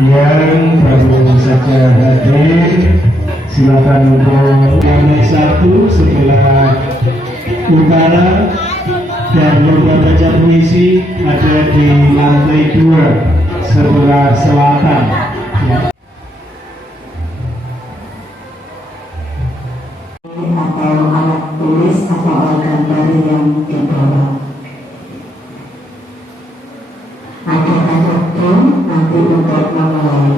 yang baru saja hadir, silakan untuk yang satu sebelah utara dan lomba baca puisi ada di lantai 2 sebelah selatan. Atau alat tulis atau alat gambar yang dibawa. Ada alat nanti untuk memulai.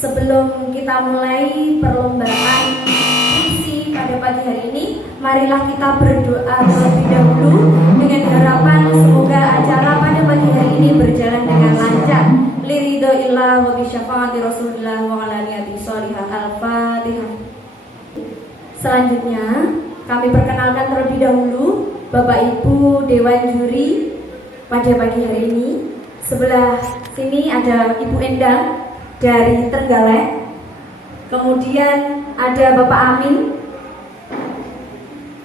Sebelum kita mulai perlombaan puisi pada pagi hari ini, marilah kita berdoa terlebih dahulu dengan harapan semoga acara pada pagi hari ini berjalan dengan lancar. Liridhoillah wa bisyafaati Rasulillah wa ala niyati sholihah. Al-Fatihah. Selanjutnya, kami perkenalkan terlebih dahulu Bapak Ibu Dewan Juri pada pagi hari ini. Sebelah sini ada Ibu Endang dari Trenggalek, kemudian ada Bapak Amin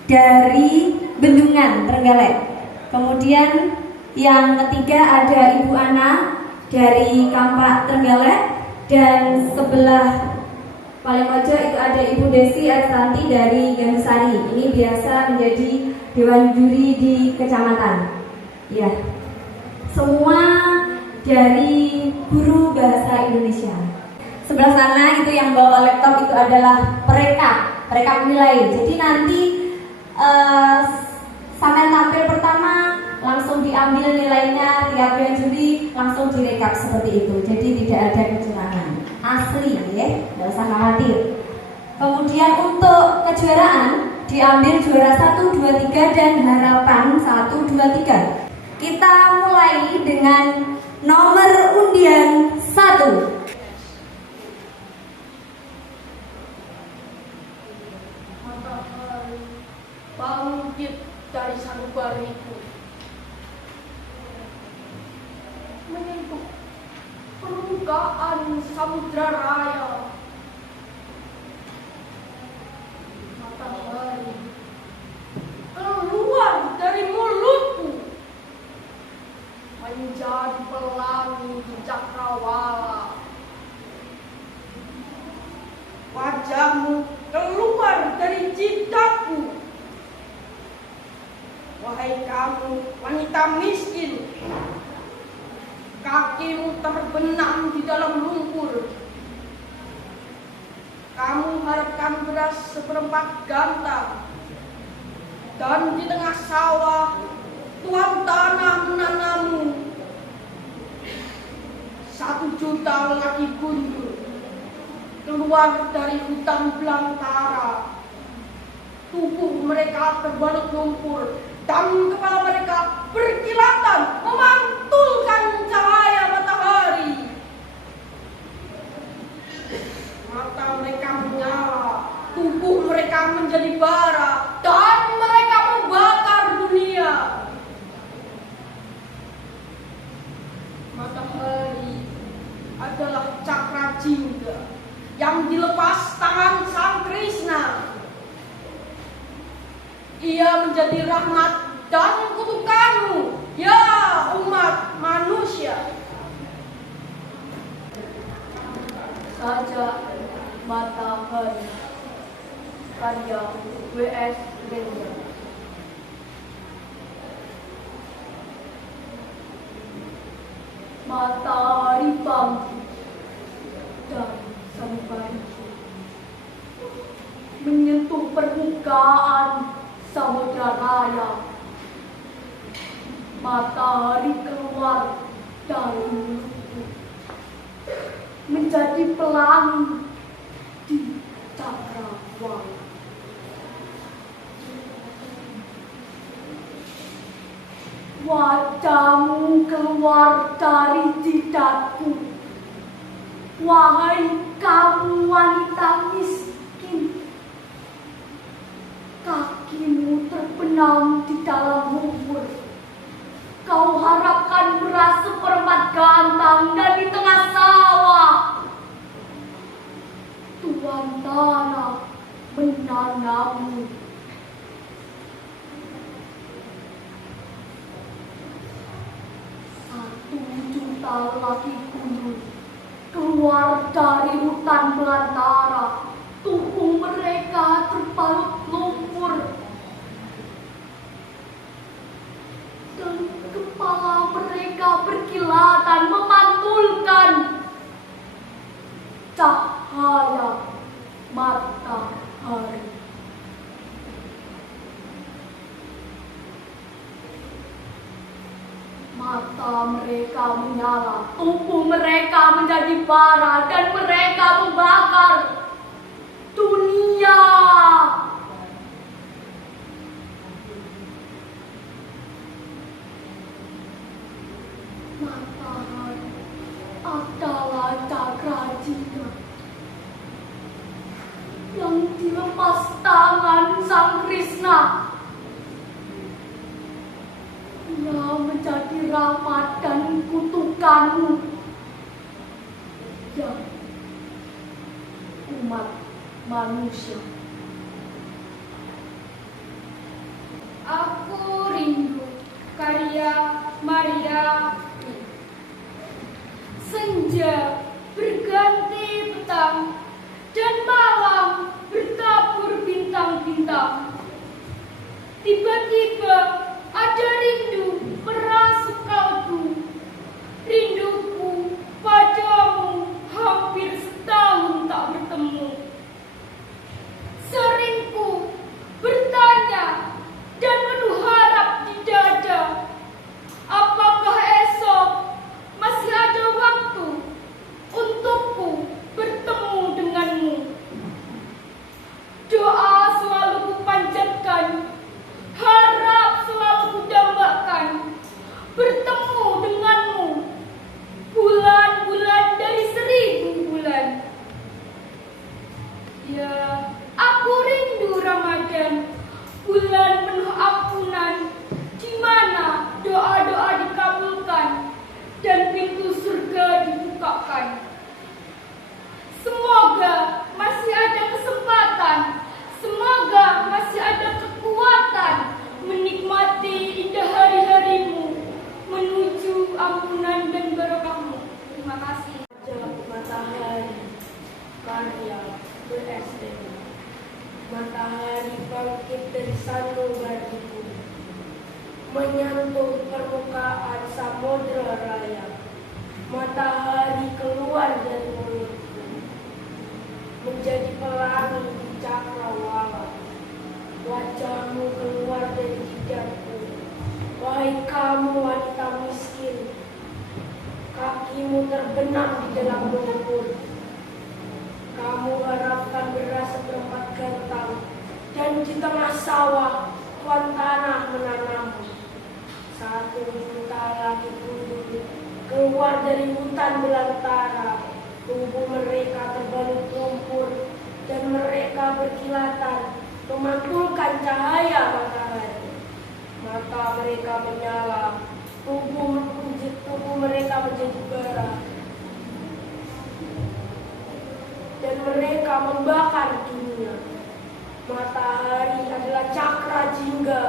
dari Bendungan Trenggalek, kemudian yang ketiga ada Ibu Ana dari Kampak Trenggalek, dan sebelah paling pojok itu ada Ibu Desi Aristanti dari Gandusari. Ini biasa menjadi Dewan Juri di kecamatan. Ya, semua dari guru bahasa Indonesia. Sebelah sana itu yang bawa laptop itu adalah mereka penilai. Jadi nanti sampai tampil pertama langsung diambil nilainya, tiap Dewan Juri langsung direkap seperti itu. Jadi tidak ada kecurangan. Asli ya, nggak usah khawatir. Kemudian untuk kejuaraan diambil juara 1, 2, 3 dan harapan 1, 2, 3. Kita mulai dengan nomor undian 1. Matahari bangkit dari sanubariku, menyentuh permukaan samudra raya. Matahari keluar dari mulutku, menjadi pelangi di cakrawala. Wajahmu keluar dari jidatku, wahai kamu wanita miskin. Kakimu terbenam di dalam lumpur. Kamu harapkan beras seperempat ganta, dan di tengah sawah Tuhan tanah menanammu. 1 juta lelaki gundul keluar dari hutan belantara. Tubuh mereka terbalut lumpur dan kepala mereka berkilatan memantulkan cahaya matahari. Mata mereka menyala, tubuh mereka menjadi bara, dan mereka membakar dunia. Matahari adalah cakra jingga yang dilepas tangan Sang Krishna. Ia menjadi rahmat dan kutukanmu, ya umat manusia. Saja matahari, karya W.S. Rendra. Matahari bangkit dari sanubariku, menyentuh permukaan samudra raya. Matahari keluar dari mulutku, menjadi pelangi di cakrawala. Wajahmu keluar dari jidatku, wahai kamu wanita miskin. Kakimu terbenam di dalam lumpur. Kau harapkan beras gantang dan di tengah sawah tuan tanah menanammu. 1 juta lelaki kundul keluar dari hutan belantara. Tubuh mereka terbalut lumpur dan kepala mereka berkilatan memantulkan cahaya matahari. Mata mereka menyala, tubuh mereka menjadi bara, dan mereka membakar dunia. Matahari adalah cakra jingga yang dilepas tangan Sang Krishna. Ia menjadi rahmat dan kutukanmu, ya umat manusia. Aku rindu karya Maria. Senja berganti petang dan malam bertabur bintang-bintang. Tiba-tiba ada rindu merasuk kalbu. Rinduku padamu hampir setahun tak bertemu. Seringku bertanya dan penuh harap di dada, apakah esok masih ada waktu untukku bertemu denganmu. Doa selalu kupanjatkan, harap selalu kudambakan, bertemu denganmu bulan-bulan dari 1000 bulan. Ya, aku rindu Ramadan, bulan penuh ampunan, di mana doa-doa dikabulkan dan pintu surga dibukakan. Semoga masih ada kesempatan, semoga masih ada kekuatan menikmati indah hari-harimu menuju ampunan dan barokahmu. Terima kasih. Matahari karya bersd. Matahari bangkit dari sanubariku, menyentuh permukaan samudra raya. Matahari keluar dari mulutku, menjadi pelangi di cakrawala. Wajahmu keluar dari jidatku, wahai kamu wanita miskin. Kakimu terbenam di dalam lumpur. Kamu harapkan beras seperempat gantang, dan di tengah sawah tuan tanah menanammu. 1 juta laki kundul keluar dari hutan belantara. Tubuh mereka terbalut lumpur, dan mereka berkilatan memantulkan cahaya matahari. Mata mereka menyala, tubuh mereka menjadi bara, dan mereka membakar dunia. Matahari adalah cakra jingga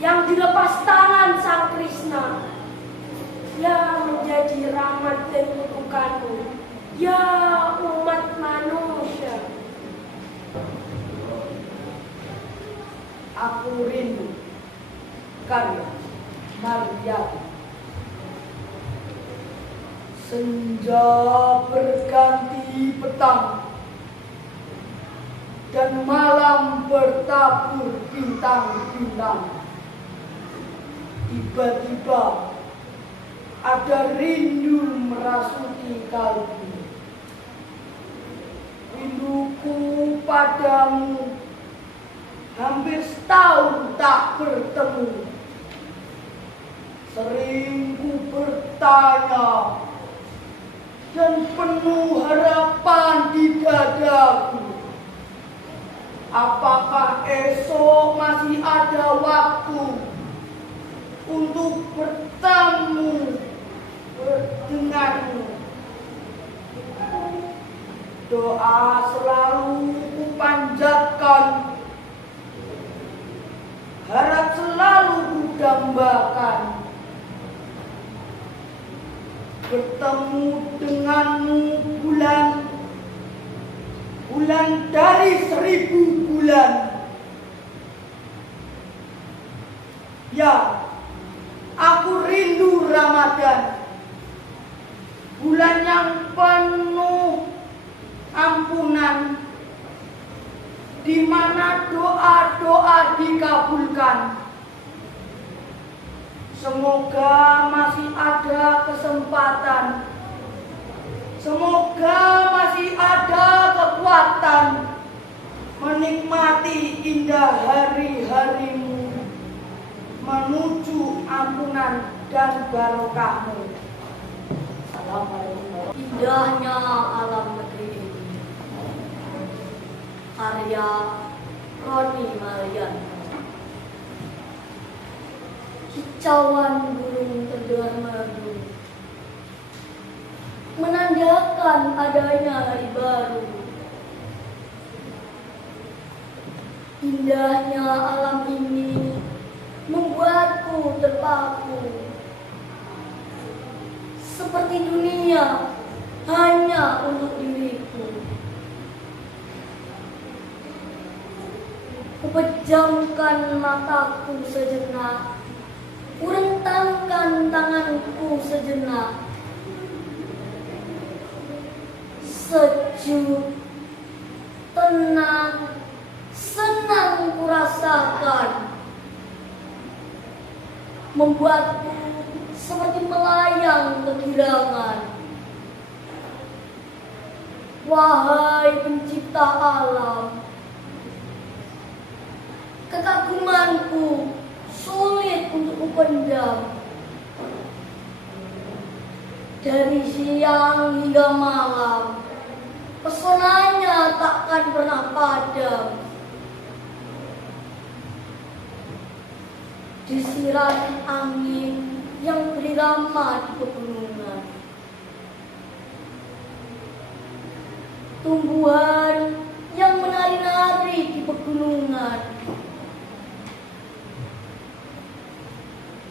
yang dilepas tangan Sang Krishna, yang menjadi rahmat dan kutukanmu, ya umat manusia. Aku rindu karya Maria. Senja berganti petang dan malam bertabur bintang-bintang. Tiba-tiba ada rindu merasuki kalbu. Rinduku padamu hampir setahun tak bertemu. Sering ku bertanya dan penuh harapan di dadaku, apakah esok masih ada waktu untuk bertemu denganmu. Doa selalu kupanjatkan, harap selalu kudambakan. Bertemu denganmu bulan, bulan dari 1000 bulan. Ya, aku rindu Ramadan, bulan yang penuh ampunan, di mana doa-doa dikabulkan. Semoga masih ada kesempatan, semoga masih ada kekuatan menikmati indah hari-harimu, menuju ampunan dan barokahmu. Assalamualaikum. Indahnya alam negeri ini, karya Roni Marian. Kicauan burung terdengar merdu, menandakan adanya hari baru. Indahnya alam ini membuatku terpaku, seperti dunia hanya untuk diriku. Kupejamkan mataku sejenak, kurentangkan tanganku sejenak. Sejuk, tenang, senang kurasakan, membuatku seperti melayang kegirangan. Wahai pencipta alam, kekagumanku sulit untuk kupendam. Dari siang hingga malam, pesonanya takkan pernah padam. Disiram angin yang berirama di pegunungan, tumbuhan yang menari-nari di pegunungan.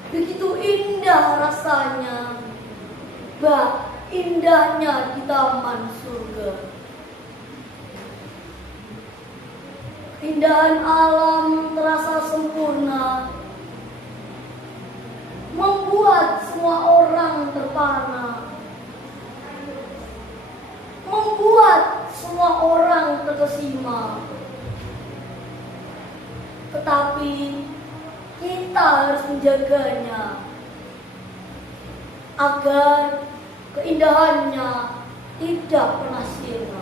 Begitu indah rasanya, bah indahnya di taman surga. Keindahan alam terasa sempurna, membuat semua orang terpana, membuat semua orang terkesima. Tetapi kita harus menjaganya agar keindahannya tidak pernah sirna.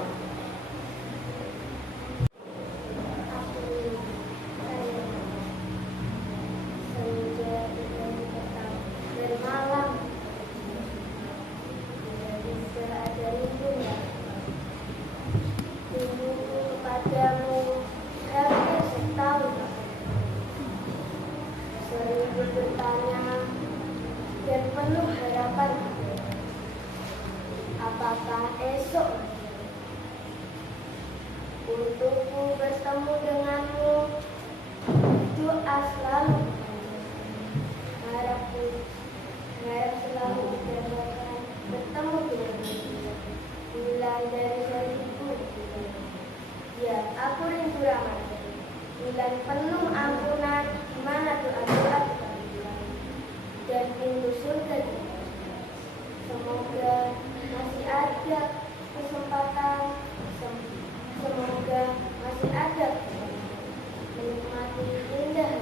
Bertanya dan penuh harapan, apakah esok untukku bertemu denganmu? Doa selalu, harap selalu dan bertemu denganmu. Bulan dari 1000 bulan, ya aku rindu Ramadan, bulan penuh ampunan, di mana doa-doa dan pintu surga. Semoga masih ada kesempatan, semoga masih ada menikmati indah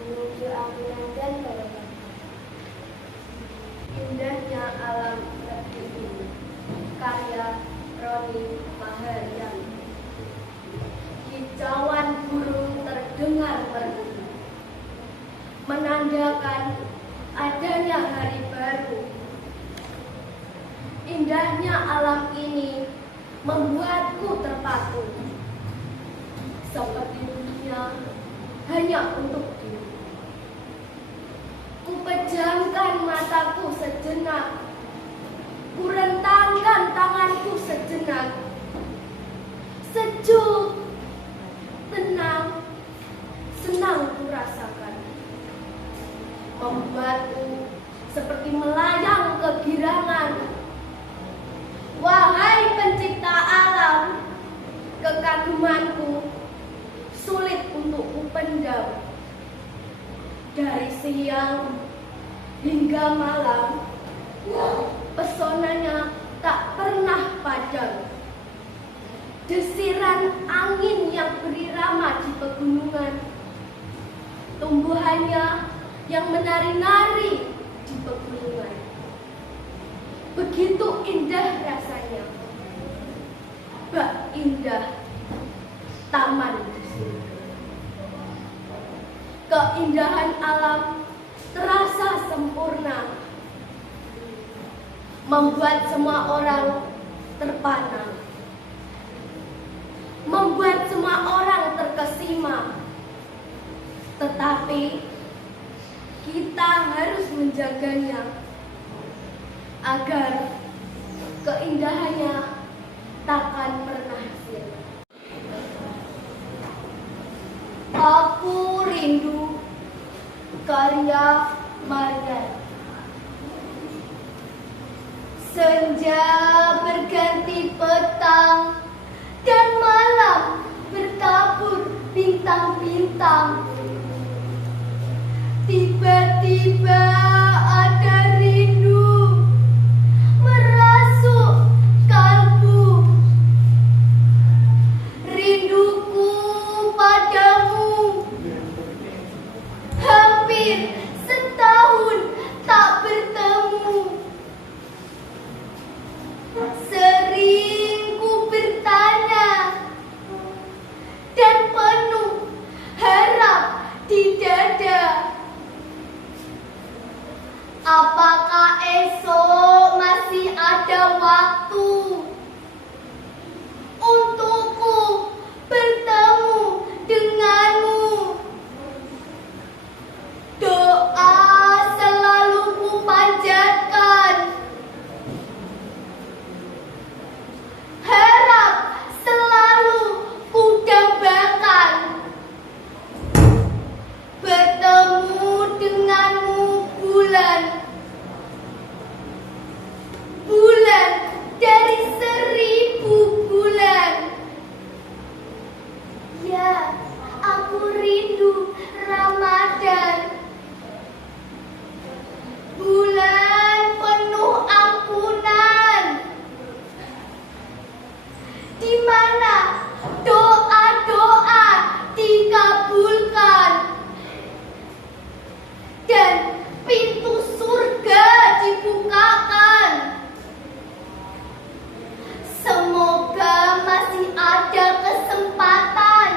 menuju ampunan dan barokah. Indahnya alam negeri ini, karya Roni Marian. Kicauan burung terdengar merdu, menandakan adanya hari baru. Indahnya alam ini membuatku terpaku, seperti dunia hanya untuk diri. Kupejamkan rasaku sejenak, ku rentangkan tanganku sejenak. Sejuk, tenang, senang ku rasakan, membuatku seperti melayang kegirangan. Wahai pencipta alam, kekagumanku sulit untuk kupendam. Dari siang hingga malam, pesonanya tak pernah padam. Desiran angin yang berirama di pegunungan, tumbuhannya yang menari-nari di pegunungan. Begitu indah rasanya, bak indah taman di surga. Keindahan alam terasa sempurna, membuat semua orang terpana, membuat semua orang terkesima. Tetapi kita harus menjaganya agar keindahannya takkan pernah sirna. Aku rindu karya Mardan. Senja berganti petang dan malam bertabur bintang-bintang. Tiba-tiba ada rindu merasuk kalbu. Rinduku padamu hampir setahun tak bertemu. Sering ku bertanya dan penuh harap di dada, apakah esok masih ada waktu untukku bertemu denganmu. Doa selalu ku panjatkan, harap selalu ku dambakan. Bertemu denganmu bulan, bulan dari 1000 bulan. Ya, aku rindu Ramadan, bulan penuh ampunan, di mana doa-doa dikabulkan dan pintu surga dibukakan. Semoga masih ada kesempatan,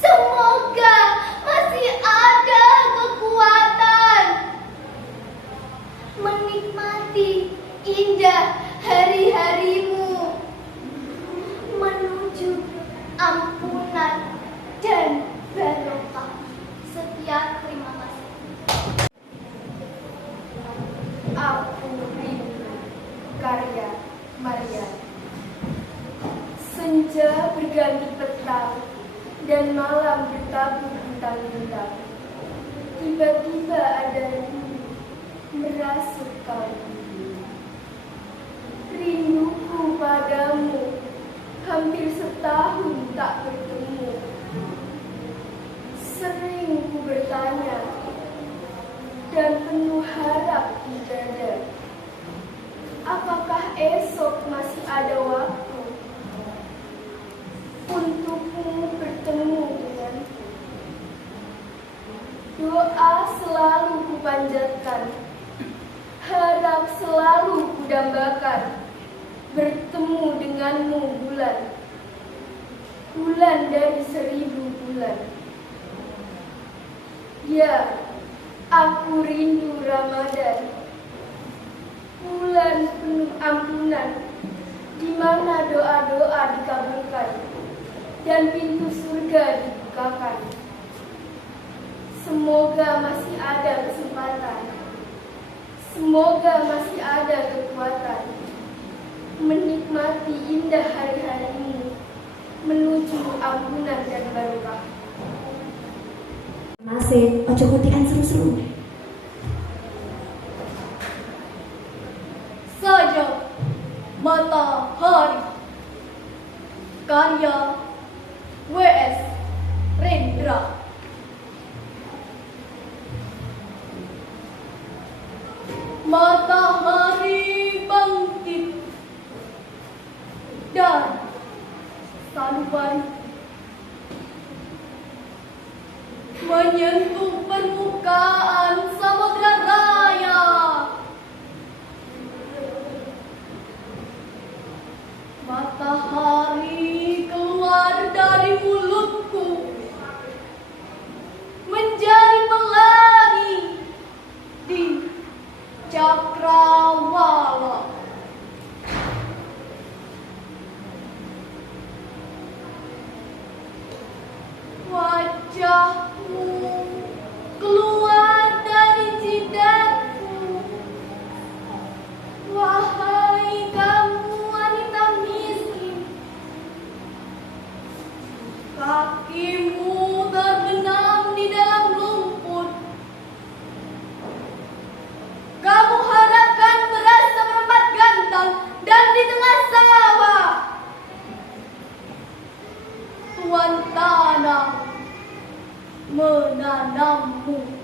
semoga masih ada kekuatan menikmati indah hari-harimu menuju ampunan dan barokah. Sekian, terima kasih. Aku rindu karya Mardan. Senja berganti petang dan malam bertabur bintang-bintang. Tiba-tiba ada rindu merasuk kalbu. Rinduku padamu hampir setahun tak bertemu. Sering ku bertanya dan penuh harap di dada, apakah esok masih ada waktu untukmu bertemu denganku. Doa selalu ku panjatkan, harap selalu ku dambakan. Bertemu denganmu bulan, bulan dari 1000 bulan. Ya, aku rindu Ramadan, bulan penuh ampunan, di mana doa-doa dikabulkan dan pintu surga dibukakan. Semoga masih ada kesempatan Semoga masih ada kekuatan menikmati indah hari-harimu menuju ampunan dan barokah. Nasib, ojo kutikan seru-seru. Saja Matahari, karya W.S. Rendra. Matahari bangkit dan sanubari menyentuh permukaan samudra raya. Matahari keluar dari mulutku menjadi pelangi di cakrawala. Wajahmu keluar dari jidatku. Wahai kamu wanita miskin, kakimu terbenam di dalam lumpur. Kamu harapkan beras seperempat gantang dan di tengah sawah tuan tanah menanammu.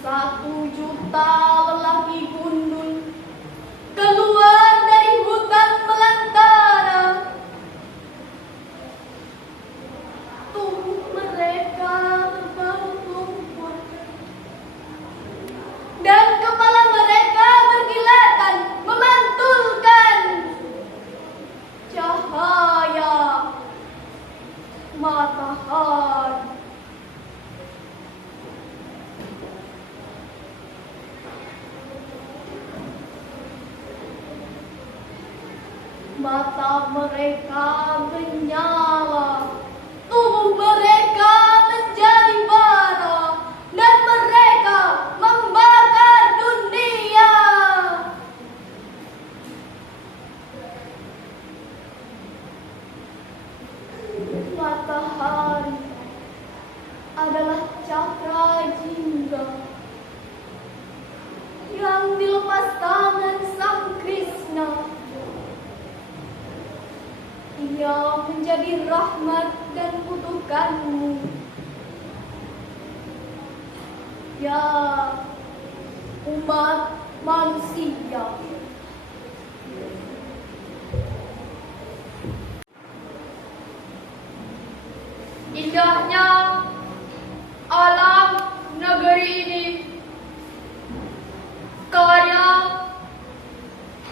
Satu juta lelaki gundul keluar dari hutan belantara. Tubuh mereka terbalut lumpur dan kepala mereka berkilatan memantulkan cahaya matahari. Mata mereka menyala, tubuh mereka menjadi bara, dan mereka membakar dunia. Matahari adalah cakra jingga yang dilepas tangan Sang Krishna. Ia menjadi rahmat dan kutukanmu. Ya umat manusia. Indahnya alam negeri ini. Karya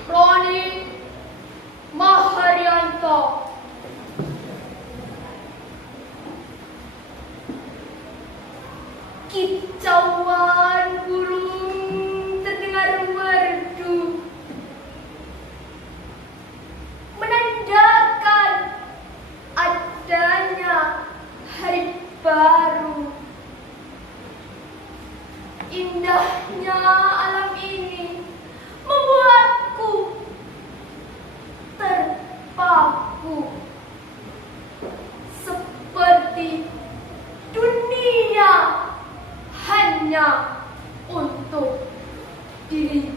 Roni Maharyanto. Kicauan burung terdengar merdu, menandakan adanya hari baru. Indahnya alam ini membuatku terpaku, seperti dunia hanya untuk diriku.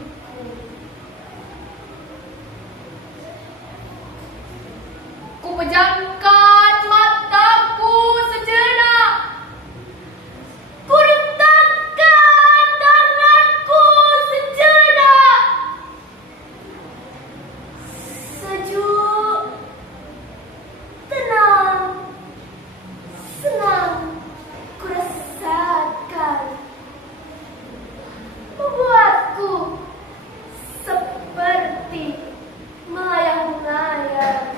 Ku pejamkan mataku sejenak, ku rentangkan tanganku sejenak. Sejuk, tenang, senang ku rasakan, membuatku seperti melayang-layang.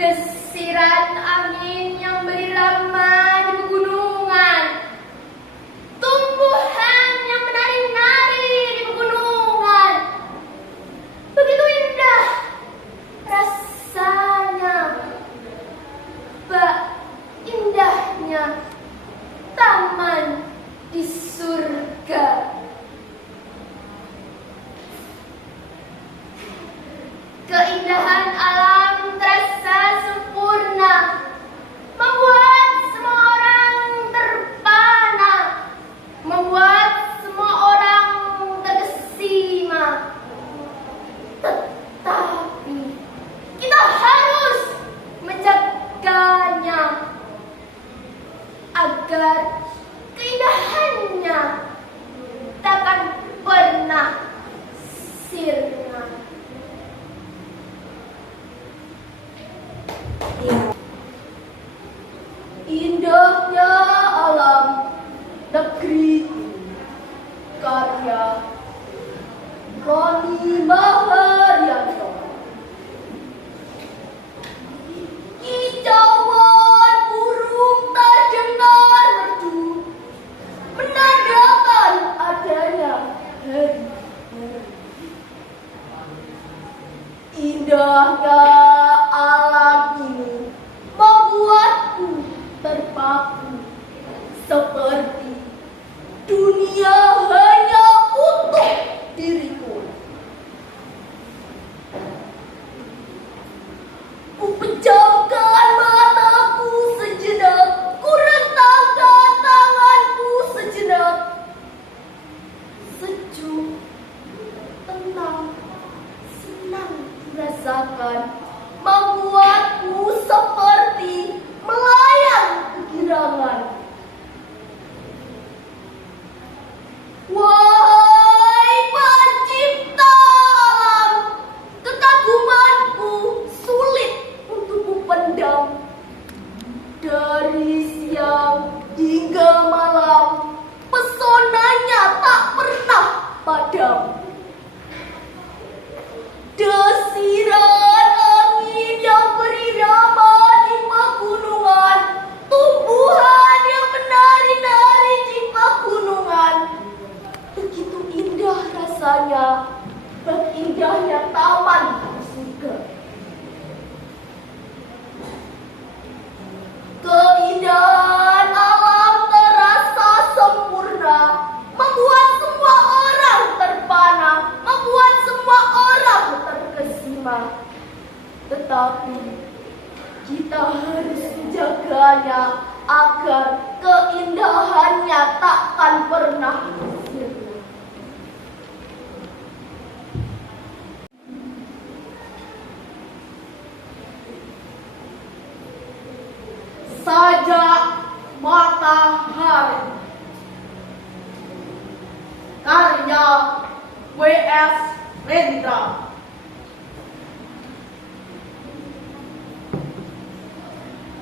desiran angin yang berirama di pegunungan, tumbuhan yang menari-nari di pegunungan. Begitu indah rasanya, indahnya taman di surga. Keindahan alam terasa sempurna, membuat semua orang terpana, membuat semua orang terkesima. Tetapi kita harus menjaganya agar keindahannya takkan pernah sirna. Indahnya alam negeri karya Roni Maharyanto. Kicauan burung terdengar merdu, menandakan adanya hari. Indahnya alam ini membuatku terpaku, seperti dunia hanya untuk diriku. Ku pejamkan mataku sejenak, ku rentangkan tanganku sejenak. Sejuk, tenang, senang dirasakan, membuatku seperti melayang kegirangan. Wahai pencipta alam, kekagumanku sulit untuk kupendam. Dari siang hingga malam, pesonanya tak pernah padam. Desiran angin yang berirama di pegunungan, tumbuhan yang menari-nari di pegunungan. Begitu indah rasanya, indahnya taman di surga. Keindahan alam terasa sempurna, membuat semua orang terpana, membuat semua orang terkesima. Tetapi kita harus menjaganya agar keindahannya takkan pernah sirna. Sajak Matahari, karya W.S. Rendra.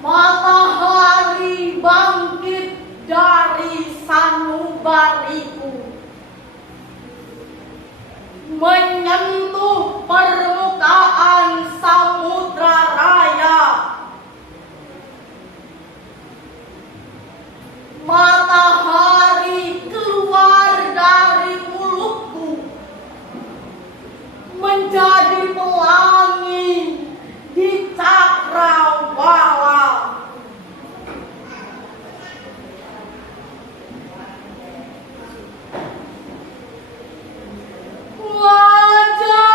Matahari bangkit dari sanubariku, menyentuh permukaan samudra raya. Matahari keluar dari mulutku, menjadi pelangi di cakrawala. Wajah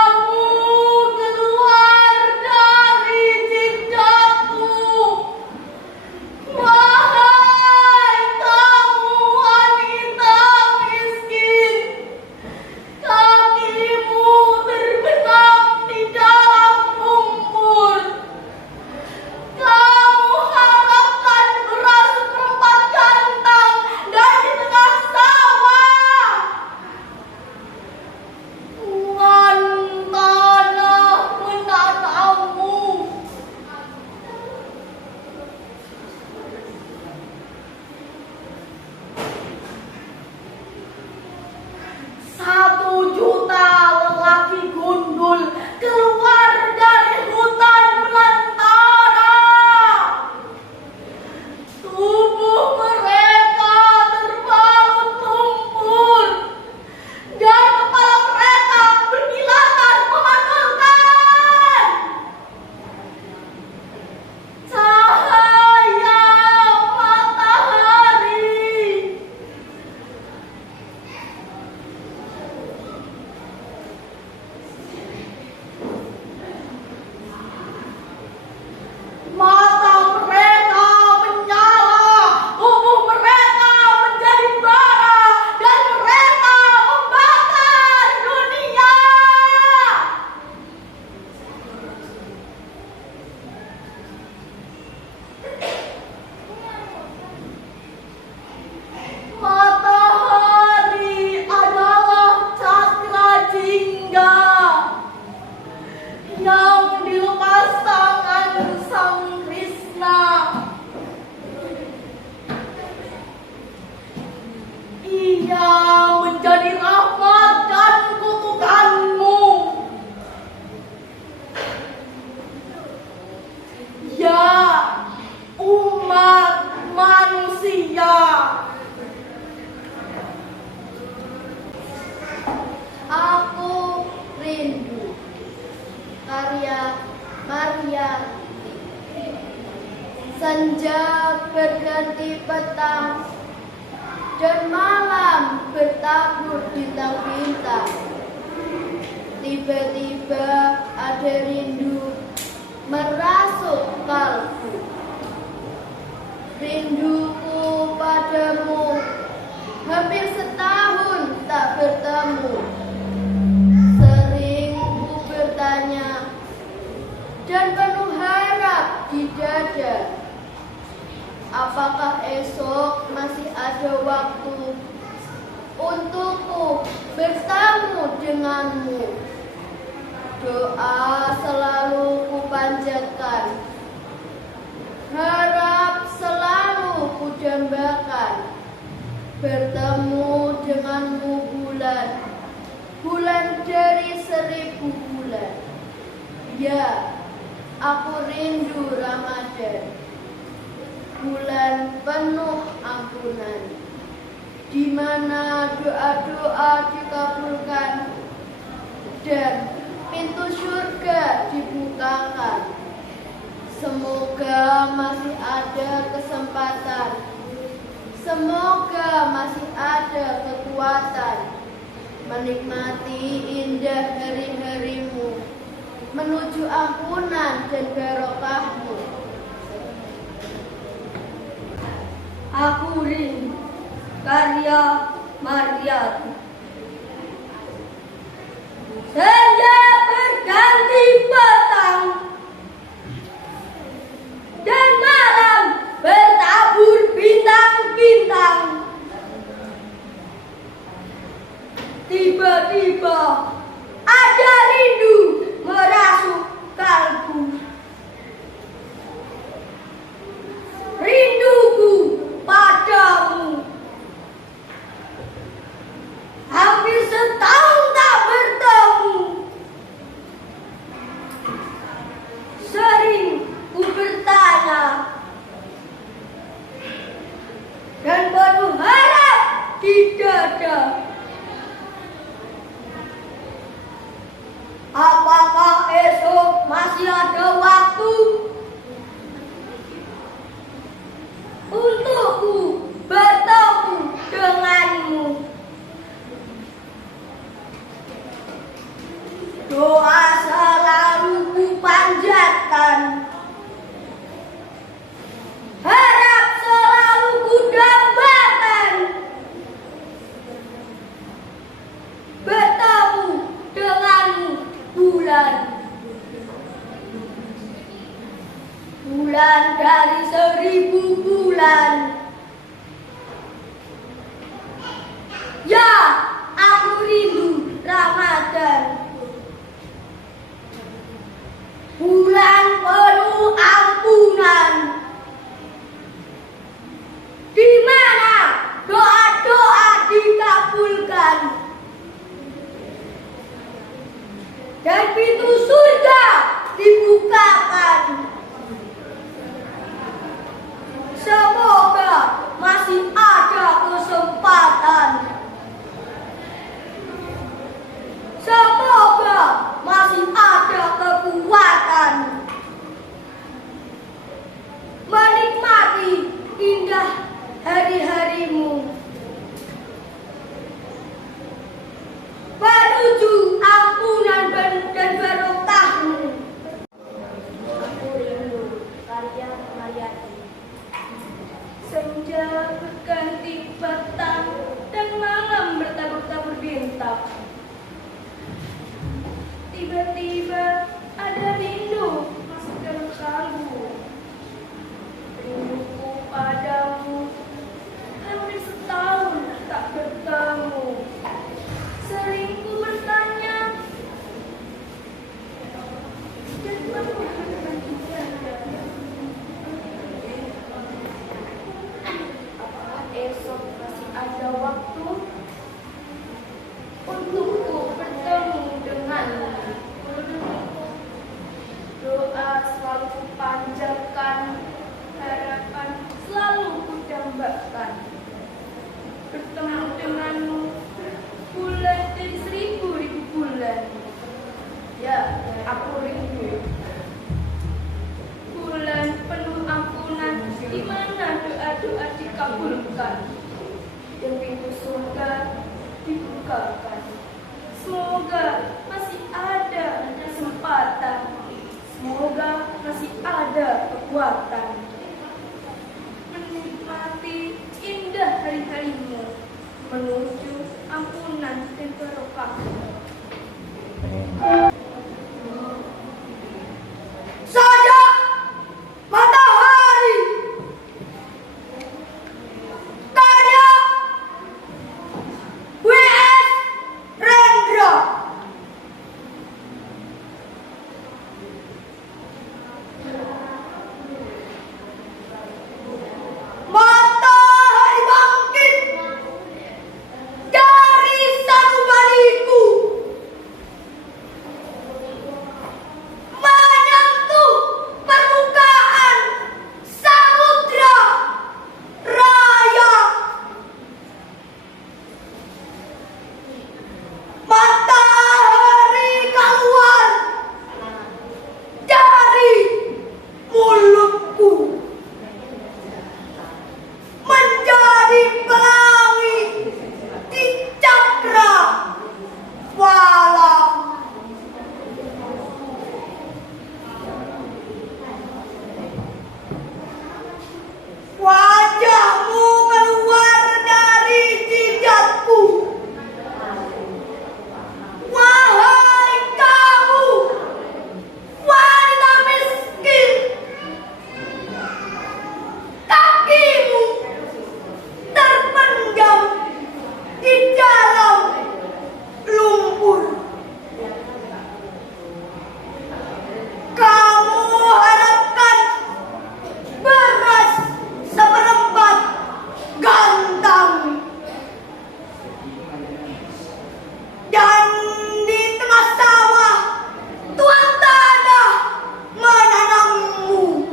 Maria. Senja berganti petang dan malam bertabur bintang-bintang. Tiba-tiba ada rindu merasuk kalbu. Rinduku padamu hampir setahun tak bertemu. Sering ku bertanya dan penuh harap di dada, apakah esok masih ada waktu untukku bertemu denganmu. Doa selalu ku panjatkan, harap selalu ku dambakan, bertemu denganmu bulan, bulan dari 1000 bulan. Ya, aku rindu Ramadan, bulan penuh ampunan, di mana doa-doa dikabulkan dan pintu surga dibukakan. Semoga masih ada kesempatan, semoga masih ada kekuatan menikmati indah hari-harimu, menuju ampunan dan barokahmu. Aku rindu, karya Mariati. Senja berganti petang dan malam bertabur bintang-bintang. Tiba-tiba ada rindu merasuk kalbu. Rinduku padamu hampir setahun tak bertemu. Sering ku bertanya dan penuh harap di dada, apakah esok masih ada waktu untukku bertemu denganmu. Doa selalu ku panjatkan, harap selalu ku dambakan, bertemu denganmu bulan, bulan dari 1000 bulan. Ya, aku rindu Ramadan, bulan penuh ampunan, di mana doa-doa dikabulkan dan pintu surga dibukakan. Semoga masih ada kesempatan, semoga masih ada kekuatan menikmati indah hari-harimu, menuju ampunan dan barokahmu. Aku rindu, karya Mariati. Senja berganti petang dan malam bertabur-tabur bintang. Tiba-tiba ada rindu masuk dalam kalbu. Rinduku padamu hampir setahun tak bertemu. Sering ku bertanya dan penuh harapan di dada, apakah esok masih ada waktu untukku bertemu denganmu. Doa selalu kupanjatkan, harapan selalu kudambakan, bertemu denganmu bulan dari 1000 bulan. Ya, aku rindu lukakan. Semoga masih ada kesempatan. Semoga masih ada kekuatan. Menikmati indah hari-harimu menuju ampunan dan barokahmu. Saja matahari karya W.S. Rendra. Matahari bangkit dari sanubariku, menyentuh permukaan samudra raya. Matahari keluar dari mulutku, menjadi pelangi di cakra falam. Wajahmu keluar dari jidatku. Wahai kamu, wanita miskin, kakimu terpendam di dalam lumpur. Kamu harapkan beras seperempat gantang, dan di tengah sawah tuan tanah menanammu.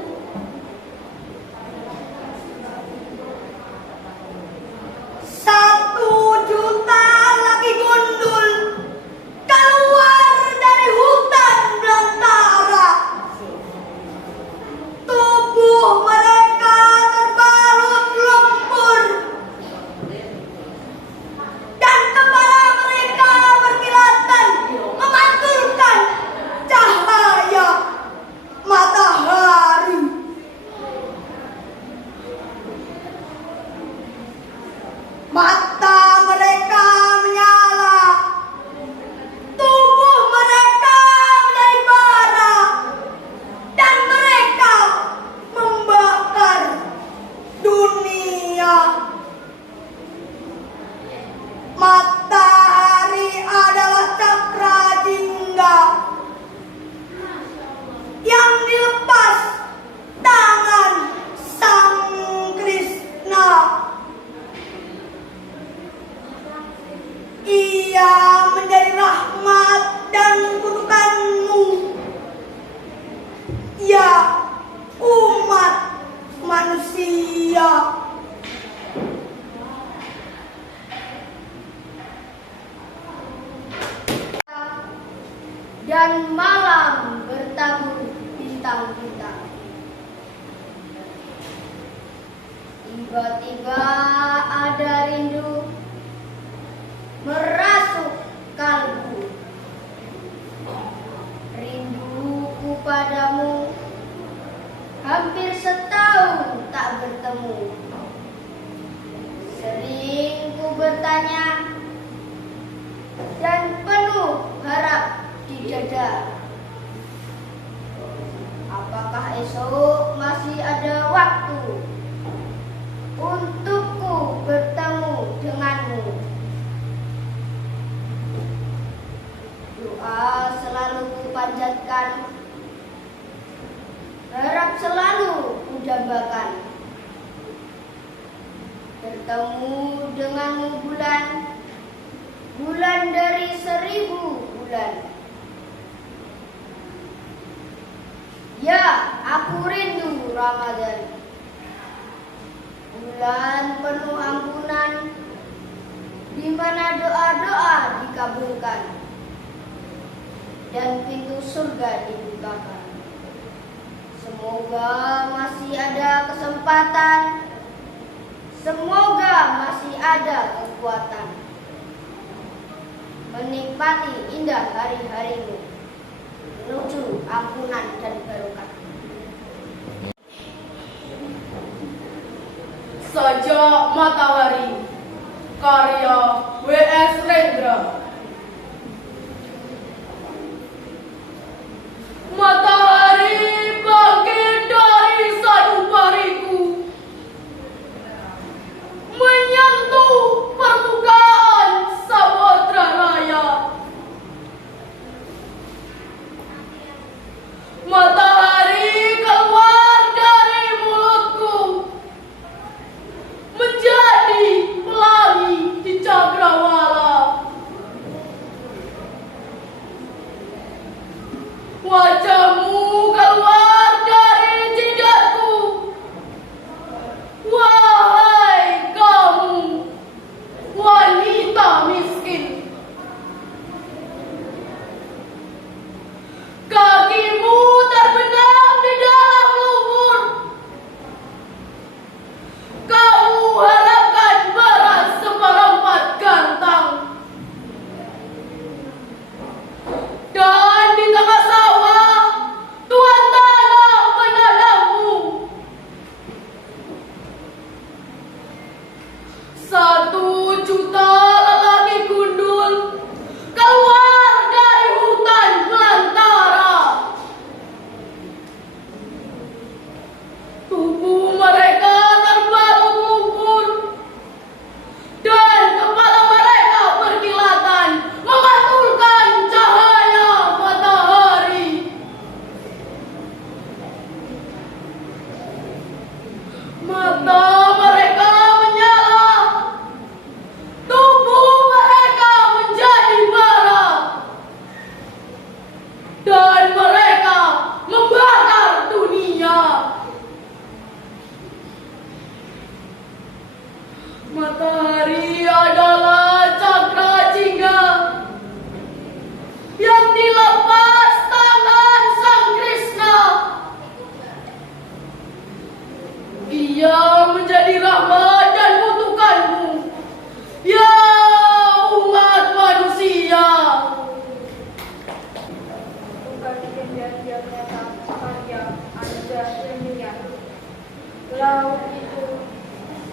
Satu juta laki gundul keluar dari hutan belantara. Tubuh mereka terbalut lumpur, dan kepala mereka berkilatan memantulkan cahaya matahari. Mata mereka menyala, tubuh mereka menjadi bara, dan mereka membakar dunia. Matahari adalah cakra jingga yang dilepas tangan Sang Krishna. Ia menjadi rahmat dan kutukanmu, ya umat manusia. Dan malam bertabur bintang-bintang. Tiba-tiba ada rindu merasuk kalbu. Rinduku padamu hampir setahun tak bertemu. Sering ku bertanya dan penuh harap di dada, apakah esok masih ada waktu untukku bertemu denganmu. Doa selalu kupanjatkan, harap selalu kudambakan. Bertemu denganmu bulan, bulan dari 1000 bulan. Ya, aku rindu Ramadan, bulan penuh ampunan, di mana doa-doa dikabulkan dan pintu surga dibukakan. Semoga masih ada kesempatan, semoga masih ada kekuatan. menikmati indah hari-harimu menuju ampunan dan barokah. Sajak Matahari, karya W.S. Rendra. Matahari bangkit dari sanubariku, menyentuh permukaan samudra raya. Matahari keluar dari mulutku, menjadi pelangi di cakrawala. Wajahmu keluar dari jidatku, wahai kamu wanita miskin. Kakimu terbenam di dalam lumpur, kamu harapkan beras seperempat gantang. Dan di tengah sawah, Tuhan tanah menanammu. 1 juta lelaki gundul keluar dari hutan belantara. Tubuh mereka terbalut lumpur, dan kepala mereka berkilatan memantulkan cahaya matahari. Mata mereka menyala, tubuh mereka menjadi bara, dan mereka membakar dunia. Matahari adalah cakra jingga yang dilepas tangan Sang Krishna. Ia menjadi rahmat dan kutukanmu, ya umat manusia. Bukan kejadian nyata karya Anda sendirian. Laut itu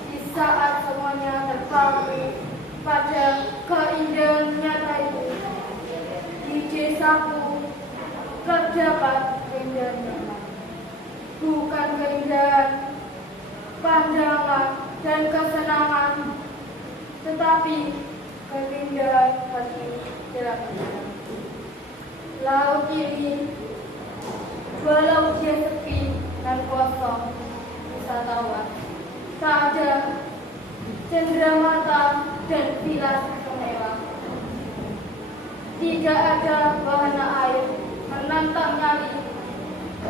di saat semuanya terpaku pada keindahan nyata itu, di desaku terdapat keindahan nyata. Bukan keindahan pandangan dan kesenangan, tetapi keindahan hati dalam hidup. Laut ini, walau dia sepi dan kosong, wisatawan, tak ada cenderamata dan bilas mewah. Tidak ada wahana air menantang nyali,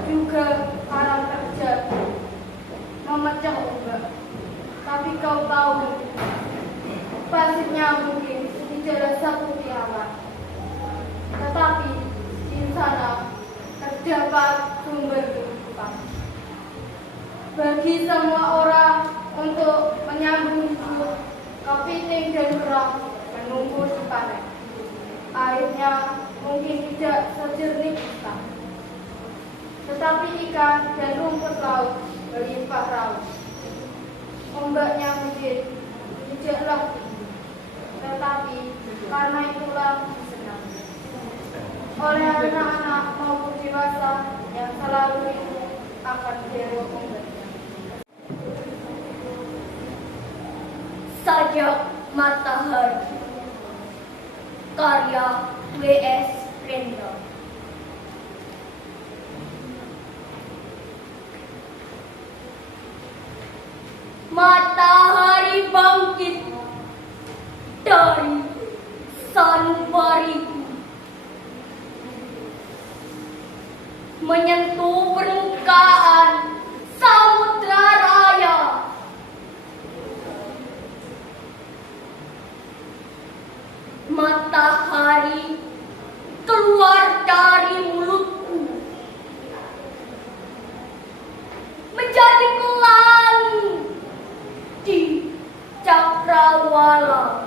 juga haram terjadi memecah ombak. Tapi kau tahu, pasirnya mungkin tidaklah seperti awan, tetapi di sana terdapat sumber kehidupan bagi semua orang untuk menyambung hidup. Kepiting dan kerang menunggu dipanen. Airnya mungkin tidak sejernih ikan, tetapi ikan dan rumput laut berlimpah raut. Ombaknya mungkin tidaklah tinggi, tetapi karena itulah senang oleh anak-anak maupun dewasa yang selalu rindu akan dewa ombaknya. Sajak Matahari, karya W.S. Rendra. Matahari bangkit dari sanubariku, menyentuh permukaan samudra raya. Matahari keluar dari mulutku, menjadi pelangi di cakrawala.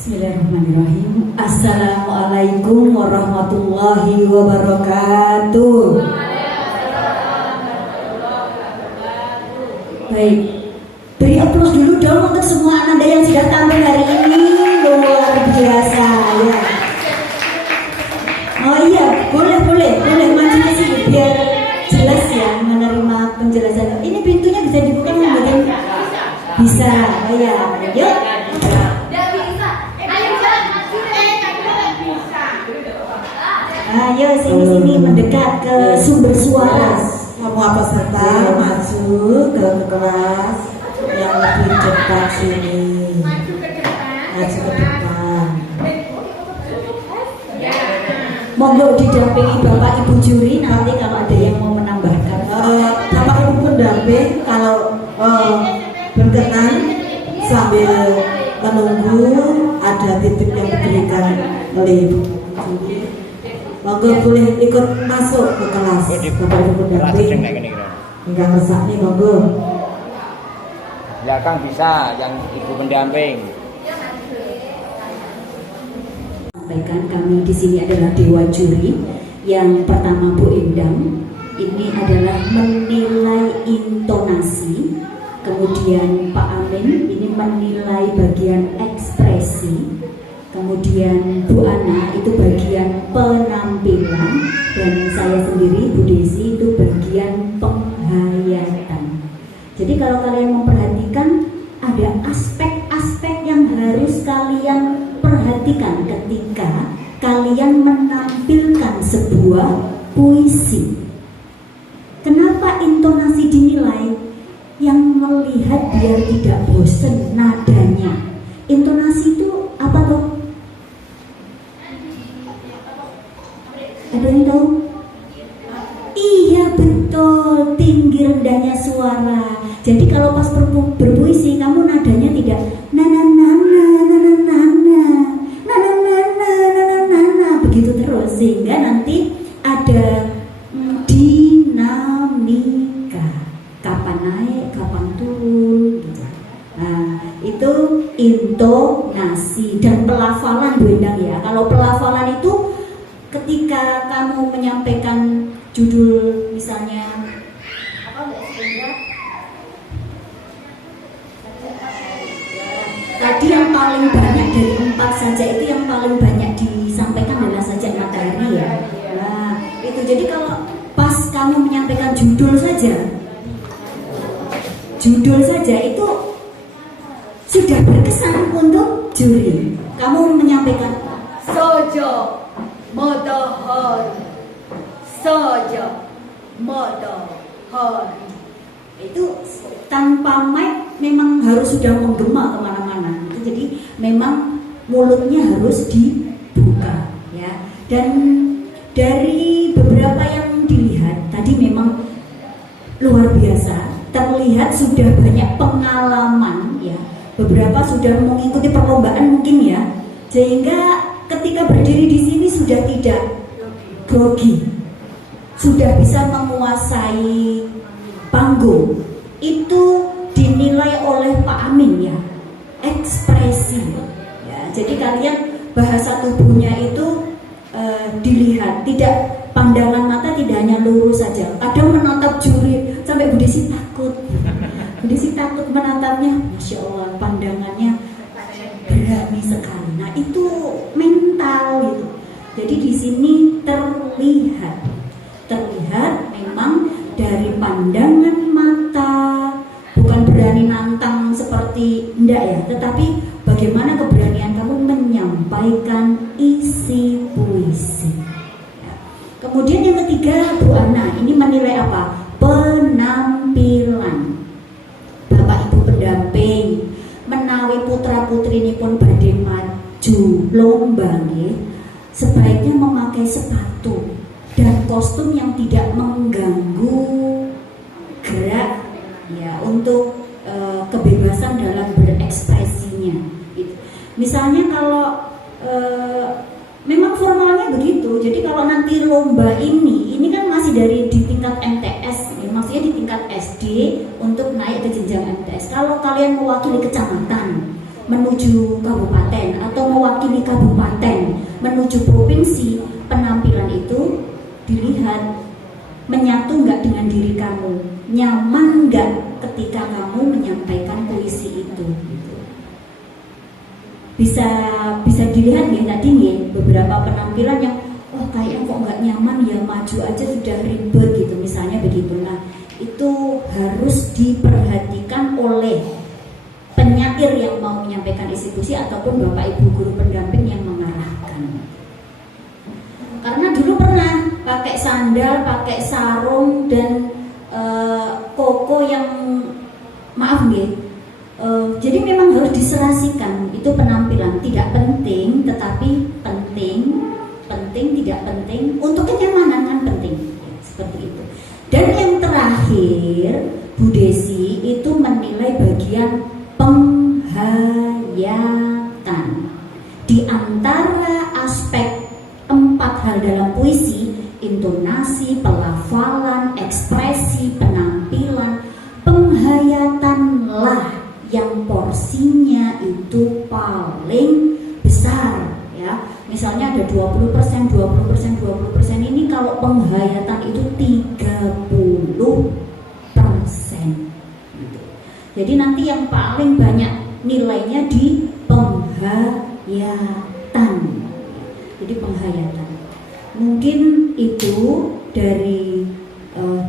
Bismillahirrahmanirrahim. Assalamualaikum warahmatullahi wabarakatuh. Baik, beri aplaus dulu dong untuk semua Anda yang sudah tampil hari ini. Luar biasa ya. Oh iya, boleh maju ke sini biar jelas ya menerima penjelasan. Ini pintunya bisa dibuka bagian? Bisa. Oh ya, yuk. Ayo sini mendekat ke sumber suara. Semua peserta maju ke kelas yang lebih dekat sini. Maju ke depan. Monggo didampingi Bapak Ibu juri nanti kalau ada yang mau menambahkan. Bapak Ibu pendamping kalau berkenan sambil menunggu ada titip yang diberikan oleh Ibu juri. Monggo boleh ikut masuk ke kelas. Bapak Ibu pendamping. Enggak resah nih, monggo. Belakang bisa, yang ibu pendamping. Sampaikan kami di sini adalah dewa juri. Yang pertama Bu Endang, ini adalah menilai intonasi. Kemudian Pak Amin ini menilai bagian ekspresi. Kemudian Bu Ana itu bagian penampilan, dan saya sendiri Bu Desi itu bagian penghayatan. Jadi kalau kalian memperhatikan ada aspek-aspek yang harus kalian perhatikan ketika kalian menampilkan sebuah puisi. Kenapa intonasi dinilai? Yang melihat biar tidak bosan nadanya. Intonasi itu apa tuh? Ada yang tahu? Iya betul, tinggi rendahnya suara. Jadi kalau pas berpuisi kamu nadanya tidak begitu terus, sehingga nanti ada dinamika, kapan naik, kapan turun gitu. Nah, itu intonasi dan pelafalan Bu Endang ya. Kalau pelafalan itu ketika kamu menyampaikan judul misalnya tadi yang paling banyak dari 4 saja itu yang paling banyak disampaikan adalah sajak matahari ya. Nah, itu jadi kalau pas kamu menyampaikan judul saja itu sudah berkesan untuk juri. Kamu menyampaikan Sojo matahari, sojo matahari. Itu tanpa mic memang harus sudah menggema kemana-mana. Jadi memang mulutnya harus dibuka ya. Dan dari beberapa yang dilihat tadi memang luar biasa, terlihat sudah banyak pengalaman ya. Beberapa sudah mengikuti perlombaan mungkin ya, sehingga ketika berdiri di sini sudah tidak grogi, sudah bisa menguasai panggung. Itu dinilai oleh Pak Amin ya, ekspresi ya. Jadi kalian bahasa tubuhnya itu dilihat, tidak pandangan mata tidak hanya lurus saja. Kadang menatap juri sampai Bu Desi takut. Bu Desi takut menatapnya, Masya Allah pandangannya berani sekali. Nah itu mental gitu. Jadi di sini terlihat memang dari pandangan mata, bukan berani nantang seperti enggak ya, tetapi bagaimana keberanian kamu menyampaikan isi puisi. Ya. Kemudian yang ketiga Bu Ana ini menilai apa? Penampilan. Bapak Ibu pendamping menawi putra putri ini pun badhe maju lomba nggih, sebaiknya memakai sepatu dan kostum yang tidak mengganggu gerak ya, untuk kebebasan dalam berekspresinya gitu. Misalnya kalau memang formalnya begitu. Jadi kalau nanti lomba ini kan masih dari di tingkat MTS ya, maksudnya di tingkat SD untuk naik ke jenjang MTS. Kalau kalian mewakili kecamatan menuju kabupaten atau bergengsi, penampilan itu dilihat menyatu nggak dengan diri kamu, nyaman nggak ketika kamu menyampaikan puisi itu. Bisa dilihat ya tadi nih beberapa penampilan yang kayaknya kok nggak nyaman ya, maju aja sudah ribet gitu misalnya begitu. Nah itu harus diperhatikan oleh penyair yang mau menyampaikan isi puisi ataupun bapak ibu guru pendamping yang mengarahkan. Karena dulu pernah pakai sandal, pakai sarung dan koko yang maaf nih. Jadi memang harus diserasikan, itu penampilan tidak penting tetapi penting tidak penting untuk kenyamanan kan penting seperti itu. Dan yang terakhir Bu Desi itu menilai bagian penghayatan. Di antara aspek 4 hal dalam puisi, intonasi, pelafalan, ekspresi, penampilan, penghayatanlah yang porsinya itu paling besar ya. Misalnya ada 20% ini, kalau penghayatan itu 30%. Jadi nanti yang paling banyak nilainya di penghayatan. Jadi penghayatan. Mungkin itu dari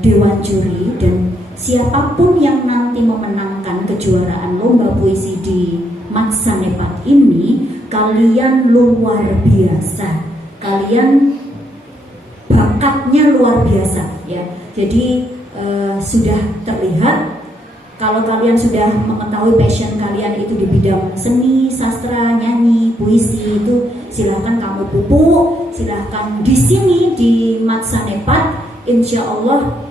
Dewan Juri, dan siapapun yang nanti memenangkan kejuaraan lomba puisi di Mat Sanepat ini, kalian luar biasa. Kalian bakatnya luar biasa ya. Jadi sudah terlihat. Kalau kalian sudah mengetahui passion kalian itu di bidang seni, sastra, nyanyi, puisi, itu silahkan kamu pupuk, silahkan di sini di Mat Sanepat, insya Allah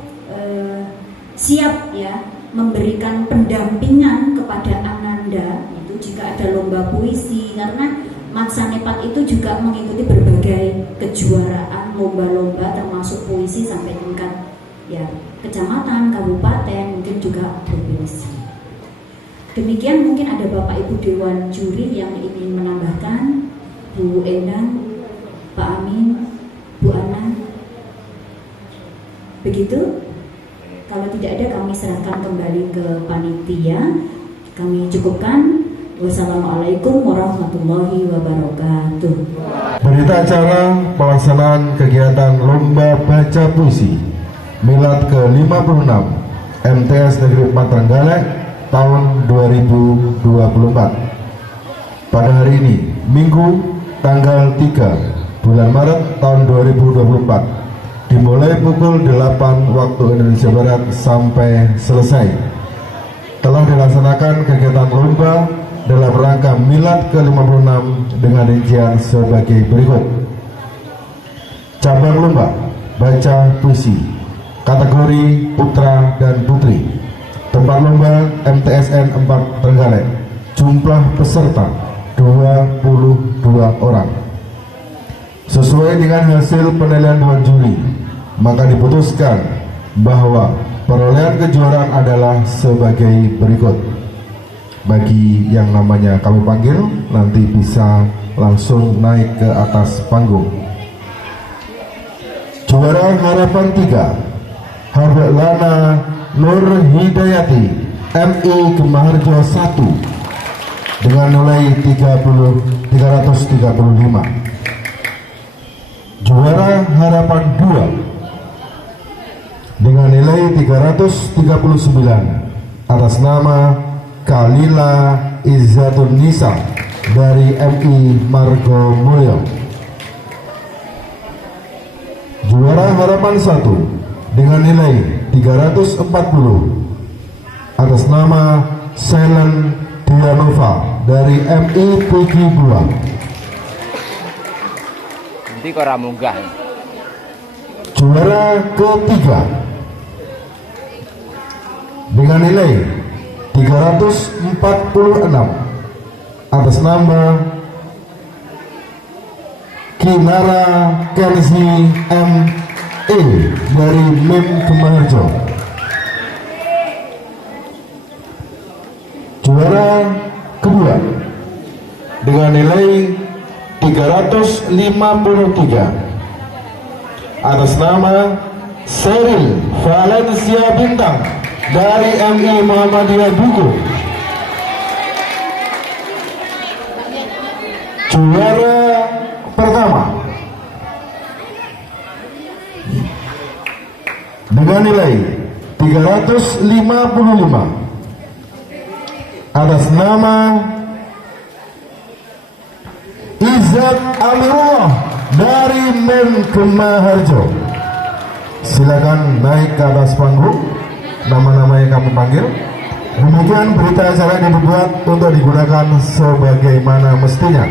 siap ya memberikan pendampingan kepada Ananda itu jika ada lomba puisi, karena Mat Sanepat itu juga mengikuti berbagai kejuaraan lomba-lomba termasuk puisi sampai tingkat ya kecamatan, kabupaten, mungkin juga provinsi. Demikian, mungkin ada Bapak Ibu Dewan Juri yang ingin menambahkan, Bu Endang, Pak Amin, Bu Ana. Begitu? Kalau tidak ada, kami serahkan kembali ke panitia. Kami cukupkan. Wassalamualaikum warahmatullahi wabarakatuh. Berita acara pelaksanaan kegiatan Lomba Baca Puisi Milad ke-56 MTS Negeri 4 Trenggalek tahun 2024. Pada hari ini, Minggu tanggal 3 bulan Maret tahun 2024, dimulai pukul 8 waktu Indonesia Barat sampai selesai. Telah dilaksanakan kegiatan lomba dalam rangka Milad ke-56 dengan rincian sebagai berikut. Cabang lomba baca puisi kategori putra dan putri, tempat lomba MTSN 4 Trenggalek, jumlah peserta 22 orang. Sesuai dengan hasil penilaian Dewan Juri, maka diputuskan bahwa perolehan kejuaraan adalah sebagai berikut. Bagi yang namanya kami panggil, nanti bisa langsung naik ke atas panggung. Juara Harapan 3, Harlana Nur Hidayati, MI Gemaharjo 1 dengan nilai 335. Juara Harapan 2 dengan nilai 339 atas nama Kalila Izzatun Nisa dari MI Margo Mulyo. Juara Harapan 1 dengan nilai 340 atas nama Selen Dianova dari MI Piki 2. Nanti kok munggah. Juara ketiga dengan nilai 346 atas nama Kinara Kenzi M.E. dari MIM Gemaharjo. Juara kedua dengan nilai 353 atas nama Seril Valencia Bintang dari MI Muhammadiyah Duku. Juara pertama dengan nilai 355 atas nama Izzat Amirullah dari Menkema Harjo. Silakan naik ke atas panggung, nama-nama yang kamu panggil. Demikian berita acara yang dibuat untuk digunakan sebagaimana mestinya.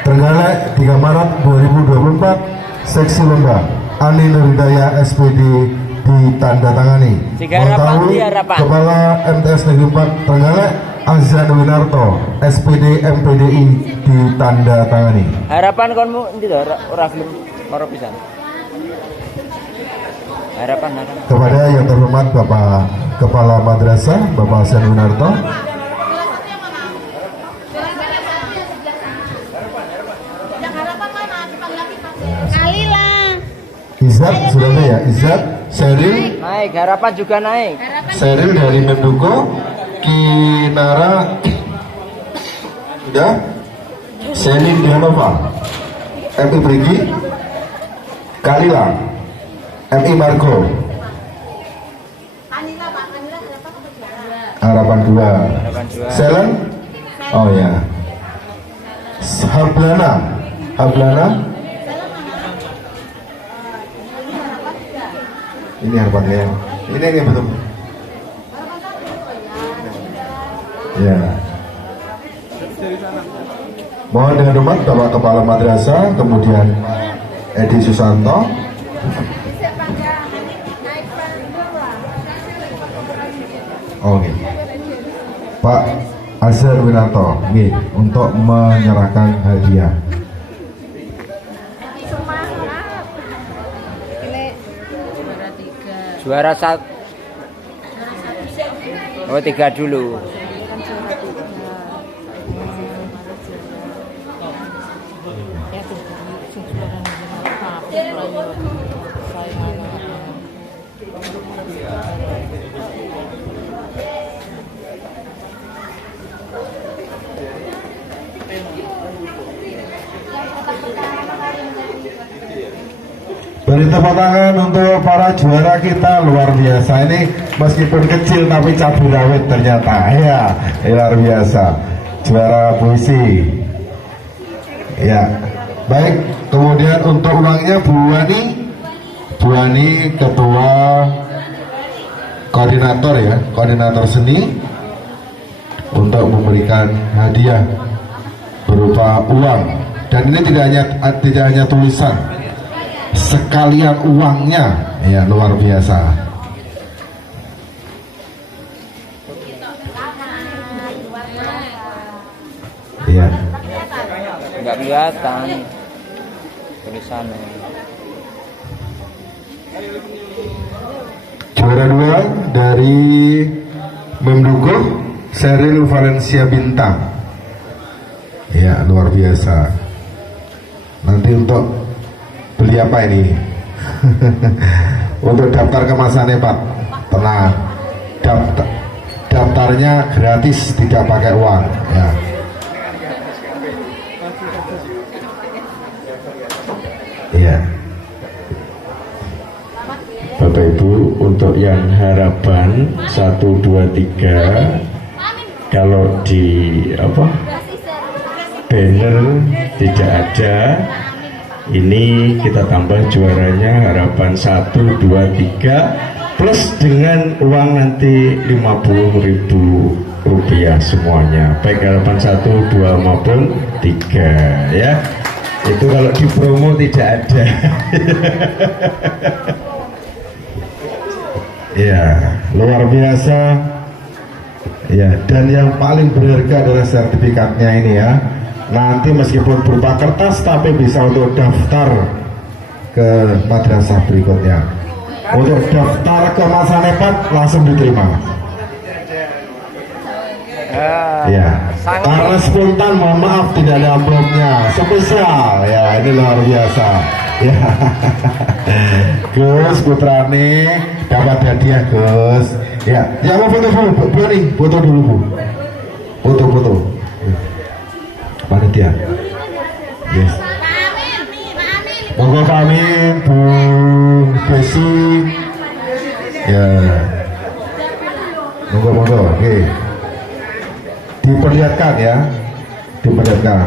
Trenggalek 3 Maret 2024, seksi lomba Ani Nuridaya SPD ditandatangani. Mengetahui Kepala MTS Negeri 4 Trenggalek Azan Winarto SPD MPDI ditandatangani. Harapan konmu ndi to ora film ora pisan. Harapan. Kepada yang terhormat Bapak Kepala Madrasah Bapak Azan Winarto. Izzat sudah ada ya? Izzat, Seril naik, harapan juga naik. Seril dari Menduko, Kinara sudah, Selin Dianova, MI Brigi, Kalila, MI Margo, Harapan 2, Selen, oh ya, Hablana, ini harapannya, ini yang betul. Ya. Mohon dengan hormat Bapak Kepala Madrasah, kemudian Edi Susanto. Oke. Pak Azhar Winarto, untuk menyerahkan hadiah. Juara 1. Oh 3 dulu. Beri tepuk tangan untuk para juara kita, luar biasa. Ini meskipun kecil tapi cabai rawit ternyata, ya luar biasa. Juara puisi. Ya, baik. Kemudian untuk uangnya Bu Ani ketua koordinator ya, koordinator seni, untuk memberikan hadiah berupa uang. Dan ini tidak hanya tulisan, sekalian uangnya, ya luar biasa. Iya. Enggak kelihatan tulisannya. Juara 2 dari Memdugo, Seril Valencia Bintang. Ya luar biasa. Nanti untuk beli apa ini? Untuk daftar ke Masané Pak, tenang. Daftarnya gratis, tidak pakai uang ya. Iya. Bapak Ibu, untuk yang harapan 1, 2, 3, kalau di banner tidak ada, ini kita tambah juaranya harapan 1, 2, 3 plus dengan uang nanti Rp50.000 semuanya, baik harapan 1, 2 maupun 3 ya. Itu kalau di promo tidak ada. Ya luar biasa ya. Dan yang paling berharga adalah sertifikatnya ini ya. Nanti meskipun berupa kertas tapi bisa untuk daftar ke madrasah berikutnya. Untuk daftar ke Masané Pak langsung diterima. Ya. Karena spontan, mohon maaf tidak ada amplopnya. Spesial ya, ini luar biasa. Ya. Gus putrane dapat hadiah Gus. Ya, ya mau foto dulu, Bu nih, foto dulu Bu. Foto. Panitia. Yes. Monggo kami Bu Besi. Ya. Monggo, oke. Diperlihatkan ya, diperlihatkan.